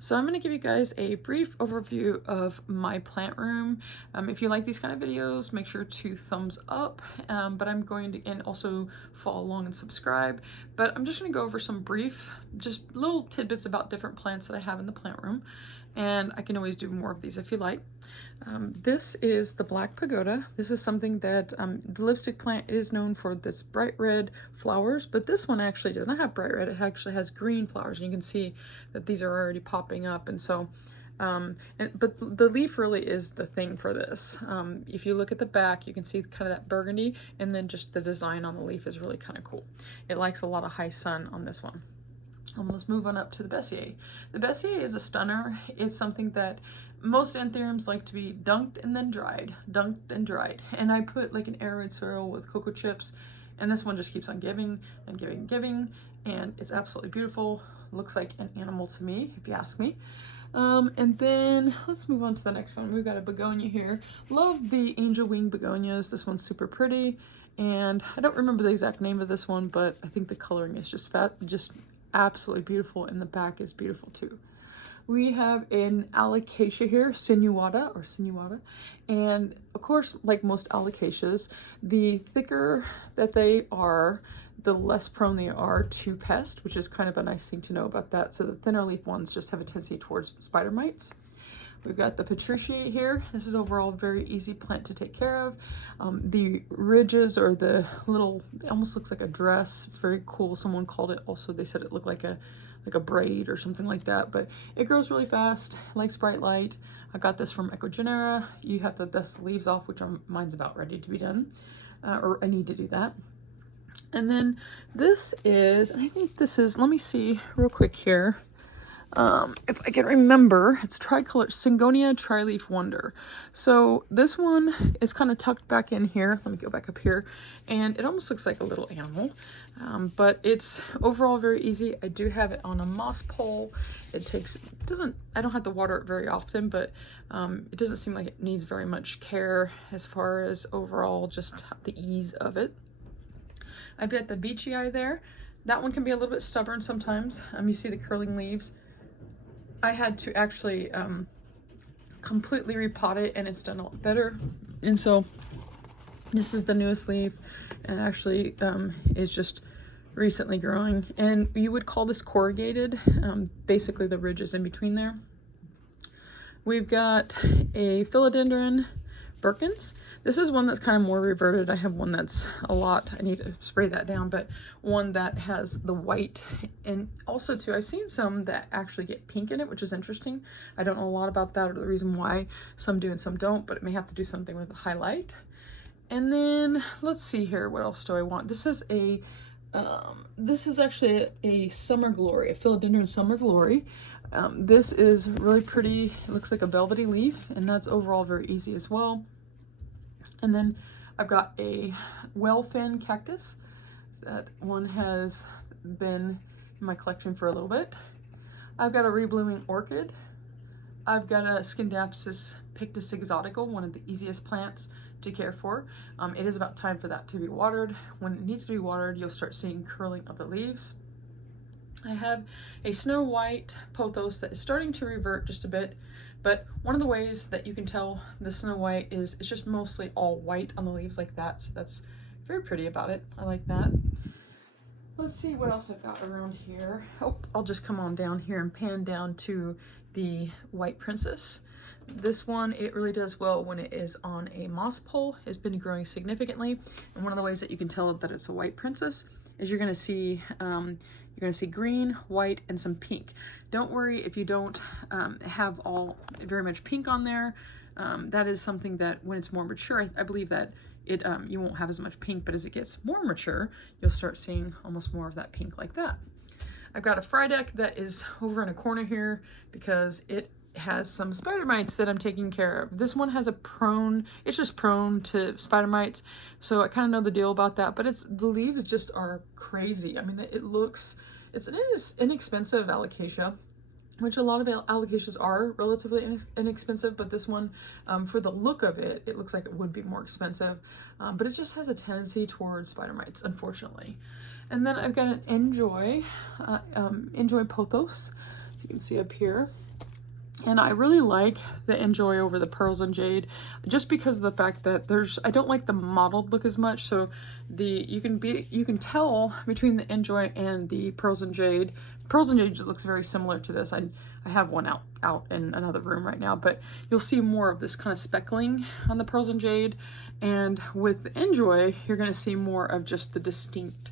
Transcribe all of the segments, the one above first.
So I'm going to give you guys a brief overview of my plant room. If you like these kind of videos, make sure to thumbs up, but I'm going to, and also follow along and subscribe. But I'm just going to go over some brief, just little tidbits about different plants that I have in the plant room. And I can always do more of these if you like. This is the Black Pagoda. This is something that the lipstick plant is known for this bright red flowers, but this one actually does not have bright red. It actually has green flowers, and you can see that these are already popping up. And so, but the leaf really is the thing for this. If you look at the back, you can see kind of that burgundy, and then just the design on the leaf is really kind of cool. It likes a lot of high sun on this one. Let's move on up to the Bessier. The Bessier is a stunner. It's something that most anthuriums like to be dunked and then dried, dunked and dried. And I put like an air-raid soil with cocoa chips, and this one just keeps on giving and giving and giving, and it's absolutely beautiful. Looks like an animal to me, if you ask me. And then let's move on to the next one. We've got a begonia here. Love the angel wing begonias. This one's super pretty, and I don't remember the exact name of this one, but I think the coloring is just absolutely beautiful, and the back is beautiful too. We have an alocasia here, sinuata, and of course, like most alocasias, the thicker that they are, the less prone they are to pest, which is kind of a nice thing to know about that. So the thinner leaf ones just have a tendency towards spider mites. We've got the Patriciate here. This is overall a very easy plant to take care of. The ridges, or the little, it almost looks like a dress. It's very cool. Someone called it also, they said it looked like a braid or something like that, but it grows really fast, likes bright light. I got this from Ecogenera. You have to dust the leaves off, which mine's about ready to be done, or I need to do that. And then this is, I think this is, let me see real quick here. If I can remember, it's tricolor Syngonia Tri-Leaf Wonder. So this one is kind of tucked back in here. Let me go back up here, and it almost looks like a little animal, but it's overall very easy. I do have it on a moss pole. I don't have to water it very often, but it doesn't seem like it needs very much care as far as overall just the ease of it. I've got the Veitchii there. That one can be a little bit stubborn sometimes. You see the curling leaves. I had to actually completely repot it, and it's done a lot better. And so this is the newest leaf, and actually is just recently growing. And you would call this corrugated, basically the ridges in between there. We've got a Philodendron Birkins. This is one that's kind of more reverted. I have one that's a lot, I need to spray that down, but one that has the white, and also too, I've seen some that actually get pink in it, which is interesting. I don't know a lot about that or the reason why some do and some don't, but it may have to do something with the highlight. And then let's see here, what else do I want? This is actually a Summer Glory, a Philodendron Summer Glory. This is really pretty. It looks like a velvety leaf, and that's overall very easy as well. And then I've got a Wellfin cactus. That one has been in my collection for a little bit. I've got a reblooming orchid. I've got a Scindapsus Pictus exotica, one of the easiest plants to care for. It is about time for that to be watered. When it needs to be watered, you'll start seeing curling of the leaves. I have a Snow White pothos that is starting to revert just a bit, but one of the ways that you can tell the Snow White is it's just mostly all white on the leaves like that, so that's very pretty about it. I like that. Let's see what else I've got around here. Oh, I'll just come on down here and pan down to the White Princess. This one, it really does well when it is on a moss pole. It's been growing significantly, and one of the ways that you can tell that it's a White Princess is you're going to see green, white, and some pink. Don't worry if you don't have very much pink on there. That is something that when it's more mature, I believe that you won't have as much pink, but as it gets more mature, you'll start seeing almost more of that pink like that. I've got a Frydek that is over in a corner here because it has some spider mites that I'm taking care of. This one has it's just prone to spider mites, so I kind of know the deal about that, but the leaves just are crazy. I mean, it's an inexpensive alocasia, which a lot of alocasias are relatively inexpensive, but this one, for the look of it, it looks like it would be more expensive, but it just has a tendency towards spider mites, unfortunately. And then I've got an Enjoy Pothos, as you can see up here. And I really like the Enjoy over the Pearls and Jade, just because of the fact that I don't like the mottled look as much. So you can tell between the Enjoy and the Pearls and Jade. Pearls and Jade looks very similar to this. I have one out in another room right now, but you'll see more of this kind of speckling on the Pearls and Jade. And with the Enjoy, you're going to see more of just the distinct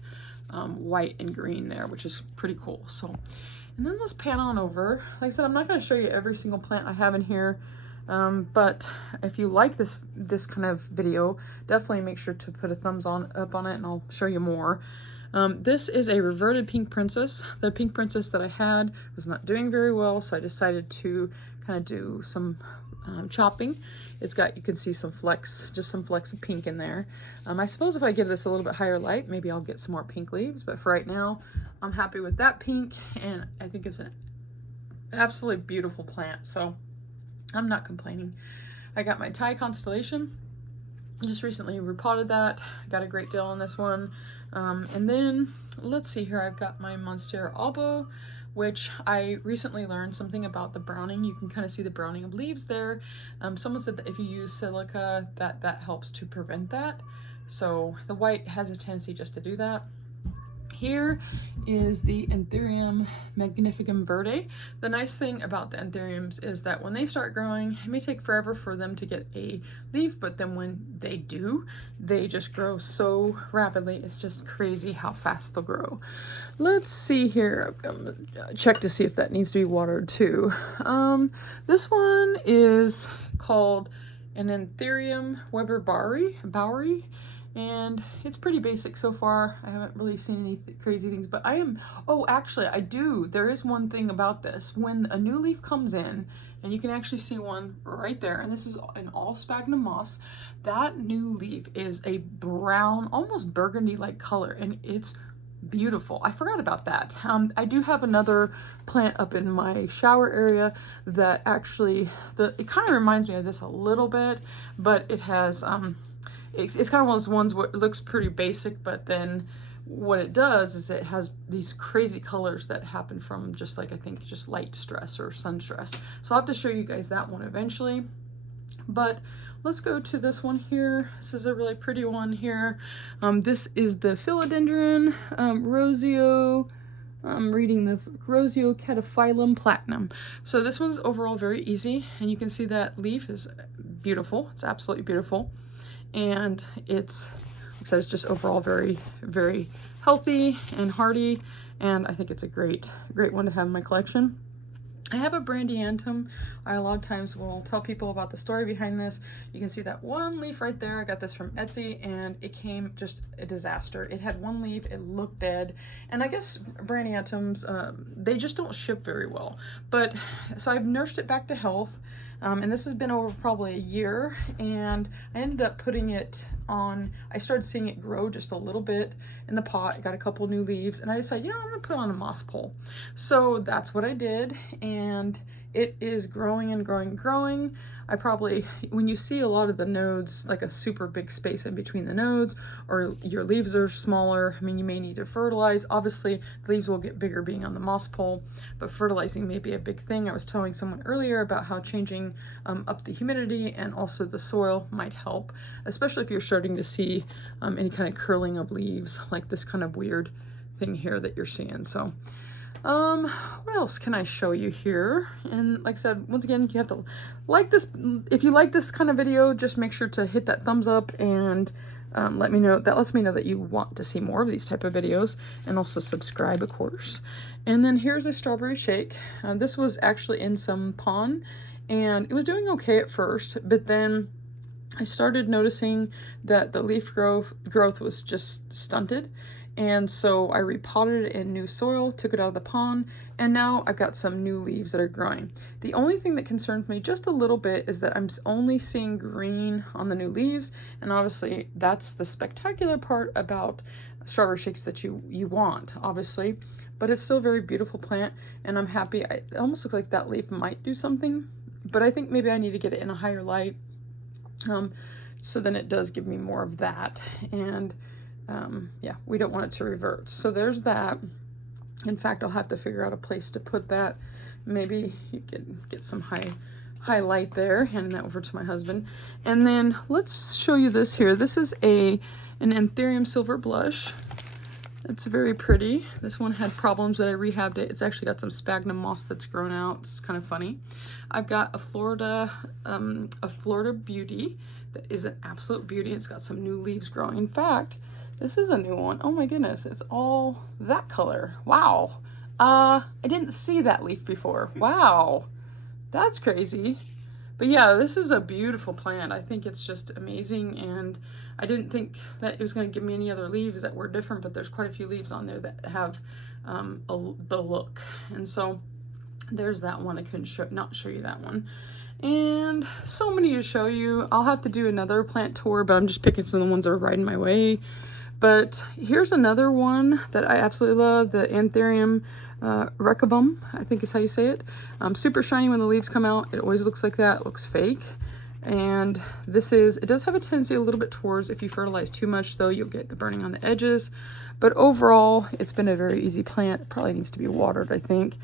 white and green there, which is pretty cool. So, and then let's pan on over. Like I said, I'm not going to show you every single plant I have in here, but if you like this kind of video, definitely make sure to put a thumbs up on it, and I'll show you more. This is a reverted Pink Princess. The Pink Princess that I had was not doing very well, so I decided to kind of do some chopping. It's got, you can see some flecks, just some flecks of pink in there. I suppose if I give this a little bit higher light, maybe I'll get some more pink leaves, but for right now, I'm happy with that pink, and I think it's an absolutely beautiful plant, so I'm not complaining. I got my Thai Constellation. Just recently repotted that. Got a great deal on this one. And then, let's see here, I've got my Monstera Albo, which I recently learned something about the browning. You can kind of see the browning of leaves there. Someone said that if you use silica, that helps to prevent that. So the white has a tendency just to do that. Here is the Anthurium Magnificum Verde. The nice thing about the Anthuriums is that when they start growing, it may take forever for them to get a leaf, but then when they do, they just grow so rapidly. It's just crazy how fast they'll grow. Let's see here. I'm gonna check to see if that needs to be watered too. This one is called an Anthurium Weber Bowery. And it's pretty basic so far. I haven't really seen any crazy things, but oh, actually I do. There is one thing about this. When a new leaf comes in, and you can actually see one right there, and this is an all sphagnum moss, that new leaf is a brown, almost burgundy-like color, and it's beautiful. I forgot about that. I do have another plant up in my shower area that actually, it kind of reminds me of this a little bit, but it has, it's kind of one of those ones where it looks pretty basic, but then what it does is it has these crazy colors that happen from just like, I think, just light stress or sun stress. So I'll have to show you guys that one eventually. But let's go to this one here. This is a really pretty one here. This is the Philodendron Roseo. I'm reading the Roseo Cataphyllum Platinum. So this one's overall very easy, and you can see that leaf is beautiful. It's absolutely beautiful. And it says just overall very, very healthy and hardy, and I think it's a great one to have in my collection. I have a Brandiantum. I a lot of times will tell people about the story behind this. You can see that one leaf right there. I got this from Etsy, and it came just a disaster. It had one leaf, it looked dead, and I guess Brandiantums, they just don't ship very well. But so I've nursed it back to health. And this has been over probably a year, and I ended up putting it on, I started seeing it grow just a little bit in the pot. I got a couple new leaves, and I decided, you know, I'm gonna put it on a moss pole. So that's what I did, and it is growing and growing and growing. When you see a lot of the nodes, like a super big space in between the nodes, or your leaves are smaller, I mean, you may need to fertilize. Obviously, the leaves will get bigger being on the moss pole, but fertilizing may be a big thing. I was telling someone earlier about how changing up the humidity and also the soil might help, especially if you're starting to see any kind of curling of leaves, like this kind of weird thing here that you're seeing. So what else can I show you here? And like I said, once again, you have to like this. If you like this kind of video, just make sure to hit that thumbs up and let me know. That lets me know that you want to see more of these type of videos, and also subscribe, of course. And then here's a strawberry shake. This was actually in some pon, and it was doing okay at first, but then I started noticing that the leaf growth was just stunted. And so I repotted it in new soil, took it out of the pond, and now I've got some new leaves that are growing. The only thing that concerns me just a little bit is that I'm only seeing green on the new leaves, and obviously that's the spectacular part about strawberry shakes that you want, obviously. But it's still a very beautiful plant, and I'm happy. It almost looks like that leaf might do something, but I think maybe I need to get it in a higher light, so then it does give me more of that. And yeah, we don't want it to revert. So there's that. In fact, I'll have to figure out a place to put that maybe you could get some highlight there. Handing that over to my husband. And then let's show you this here. This is an Anthurium Silver Blush. It's very pretty. This one had problems, but I rehabbed it. It's actually got some sphagnum moss that's grown out. It's kind of funny. I've got a Florida Beauty that is an absolute beauty. It's got some new leaves growing. In fact, this is a new one. Oh my goodness, it's all that color. Wow. I didn't see that leaf before. Wow. That's crazy. But yeah, this is a beautiful plant. I think it's just amazing, and I didn't think that it was going to give me any other leaves that were different, but there's quite a few leaves on there that have the look. And so there's that one. I couldn't not show you that one. And so many to show you. I'll have to do another plant tour, but I'm just picking some of the ones that are right in my way. But here's another one that I absolutely love, the Anthurium Recabum, I think is how you say it. Super shiny when the leaves come out. It always looks like that. It looks fake. And it does have a tendency a little bit towards, if you fertilize too much though, you'll get the burning on the edges. But overall, it's been a very easy plant. It probably needs to be watered, I think.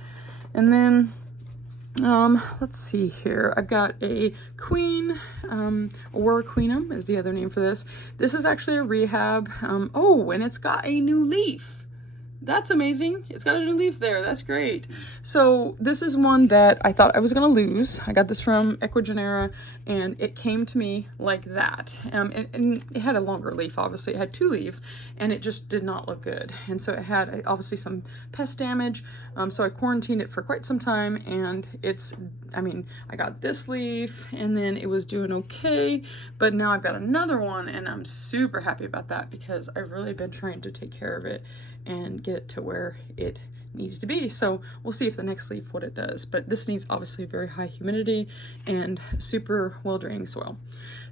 And then, let's see here. I've got a Queen, Aurora Queenum is the other name for this. This is actually a rehab. Oh, and it's got a new leaf. That's amazing. It's got a new leaf there. That's great. So this is one that I thought I was going to lose. I got this from Ecuagenera, and it came to me like that. And it had a longer leaf, obviously. It had 2 leaves, and it just did not look good. And so it had obviously some pest damage. So I quarantined it for quite some time, and I got this leaf, and then it was doing okay. But now I've got another one, and I'm super happy about that because I've really been trying to take care of it and get it to where it needs to be. So we'll see if the next leaf what it does, but this needs obviously very high humidity and super well draining soil.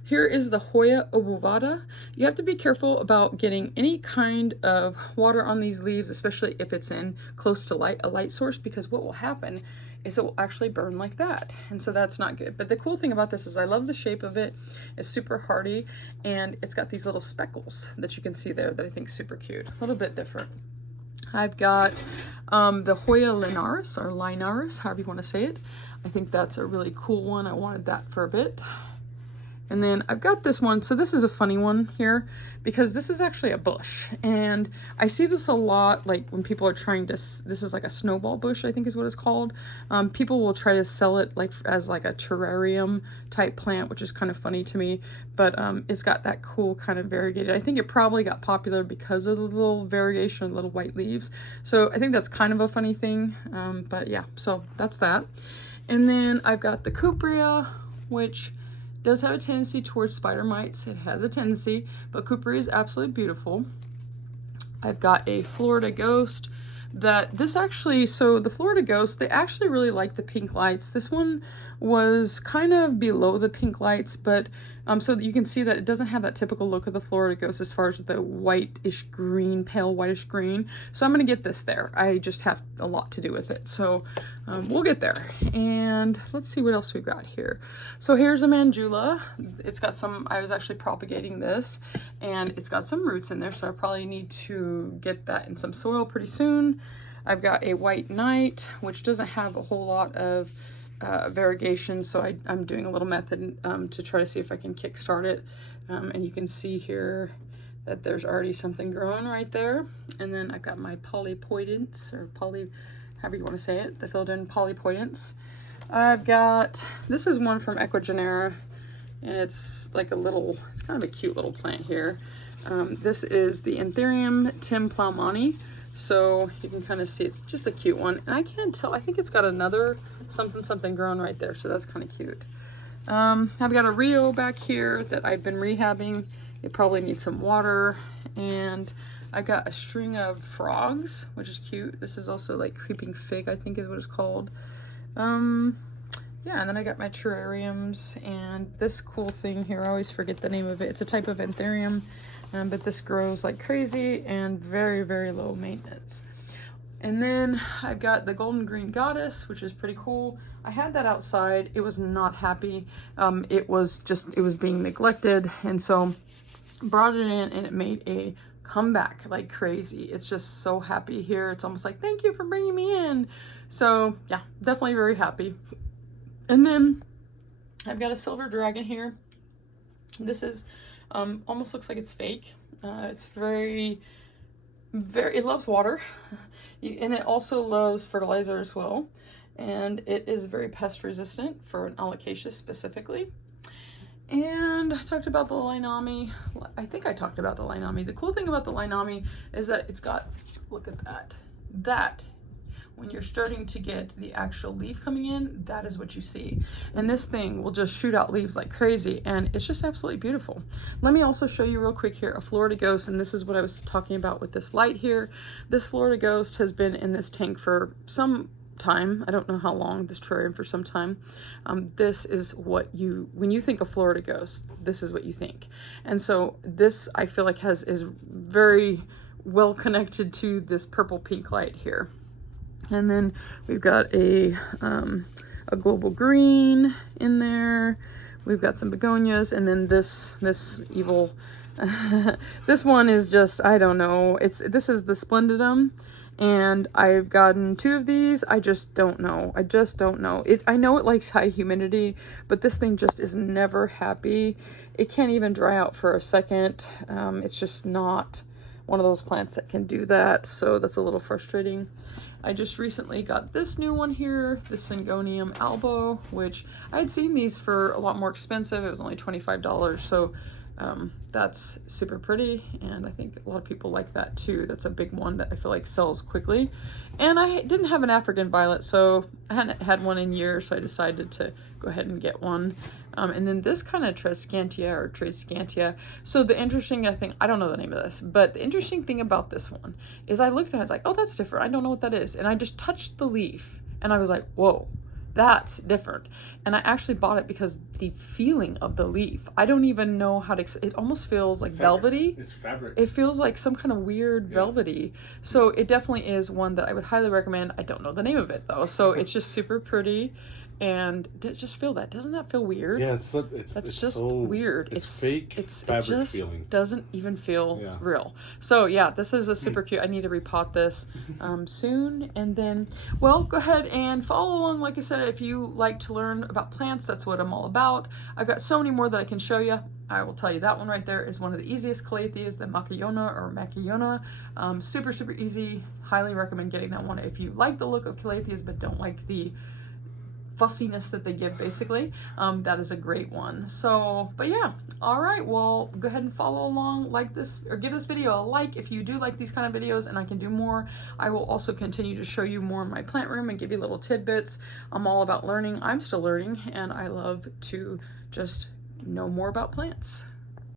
Here is the Hoya obovata. You have to be careful about getting any kind of water on these leaves, especially if it's in close to a light source, because what will happen is it will actually burn like that, and so that's not good. But the cool thing about this is I love the shape of it. It's super hardy, and it's got these little speckles that you can see there that I think is super cute. A little bit different. I've got the Hoya linaris, or linaris, however you want to say it. I think that's a really cool one. I wanted that for a bit. And then I've got this one. So this is a funny one here because this is actually a bush. And I see this a lot, like when people are trying to, this is like a snowball bush, I think is what it's called. People will try to sell it like as like a terrarium type plant, which is kind of funny to me. But it's got that cool kind of variegated. I think it probably got popular because of the little variation of little white leaves. So I think that's kind of a funny thing. But yeah, so that's that. And then I've got the Cuprea, which does have a tendency towards spider mites. It has a tendency, but Cuprea is absolutely beautiful. I've got a Florida Ghost that so the Florida Ghost, they actually really like the pink lights. This one was kind of below the pink lights, but so you can see that it doesn't have that typical look of the Florida Ghost as far as the whitish green, pale whitish green. So I'm gonna get this there. I just have a lot to do with it. So we'll get there. And let's see what else we've got here. So here's a Mandula. It's got I was actually propagating this, and it's got some roots in there, so I probably need to get that in some soil pretty soon. I've got a White Knight, which doesn't have a whole lot of variegation, so I'm doing a little method to try to see if I can kickstart it. And you can see here that there's already something growing right there. And then I've got my Polypoidance, or however you want to say it, the Philodendron Polypoidance. I've got, this is one from Ecuagenera, and it's like it's kind of a cute little plant here. This is the Anthurium Tim Plowmani. So you can kind of see it's just a cute one. And I can't tell, I think it's got another something growing right there, so that's kind of cute. I've got a Rio back here that I've been rehabbing. It probably needs some water. And I've got a string of frogs, which is cute. This is also like creeping fig, I think is what it's called. Yeah, and then I got my terrariums and this cool thing here. I always forget the name of it. It's a type of Anthurium, but this grows like crazy and very, very low maintenance. And then I've got the Golden Green Goddess, which is pretty cool. I had that outside. It was not happy. It was being neglected, and so brought it in, and it made a come back like crazy. It's just so happy here. It's almost like, thank you for bringing me in. So yeah, definitely very happy. And then I've got a silver dragon here. This is almost looks like it's fake. It's very, it loves water, and it also loves fertilizer as well. And it is very pest resistant for an alocasia specifically. And I talked about the Lainami. I think I talked about the Lainami. The cool thing about the Lainami is that it's got, look at that. That, when you're starting to get the actual leaf coming in, that is what you see. And this thing will just shoot out leaves like crazy, and it's just absolutely beautiful. Let me also show you real quick here a Florida Ghost, and this is what I was talking about with this light here. This Florida Ghost has been in this tank for some time. I don't know how long, this terrarium for some time. This is what you, when you think of Florida Ghost, this is what you think. And so this, I feel like is very well connected to this purple pink light here. And then we've got a global green in there. We've got some begonias, and then this evil, this one is just, I don't know. This is the Splendidum. And I've gotten 2 of these. I just don't know. I just don't know. I know it likes high humidity, but this thing just is never happy. It can't even dry out for a second. It's just not one of those plants that can do that. So that's a little frustrating. I just recently got this new one here, the Syngonium albo, which I had seen these for a lot more expensive. It was only $25. So that's super pretty, and I think a lot of people like that too. That's a big one that I feel like sells quickly. And I didn't have an African violet, so I hadn't had one in years, so I decided to go ahead and get one. And then this kind of Triscantia or Triscantia. So the interesting thing, I don't know the name of this, but the interesting thing about this one is I looked at it, I was like, oh, that's different. I don't know what that is. And I just touched the leaf, and I was like, whoa. That's different. And I actually bought it because the feeling of the leaf, I don't even know how to, it almost feels like velvety. It's fabric. It feels like some kind of weird velvety. So it definitely is one that I would highly recommend. I don't know the name of it though. So it's just super pretty. And just feel that. Doesn't that feel weird? Yeah, it's just so weird. It's fake. It just feeling. Doesn't even feel real. So yeah, this is a super cute. I need to repot this soon. And then, well, go ahead and follow along. Like I said, if you like to learn about plants, that's what I'm all about. I've got so many more that I can show you. I will tell you that one right there is one of the easiest Calatheas, the Macaona or Macaona. Super, super easy. Highly recommend getting that one if you like the look of Calatheas but don't like the fussiness that they give, basically. That is a great one. So, but yeah, all right, well, go ahead and follow along, like this, or give this video a like if you do like these kind of videos, and I can do more. I will also continue to show you more in my plant room and give you little tidbits. I'm all about learning. I'm still learning, and I love to just know more about plants.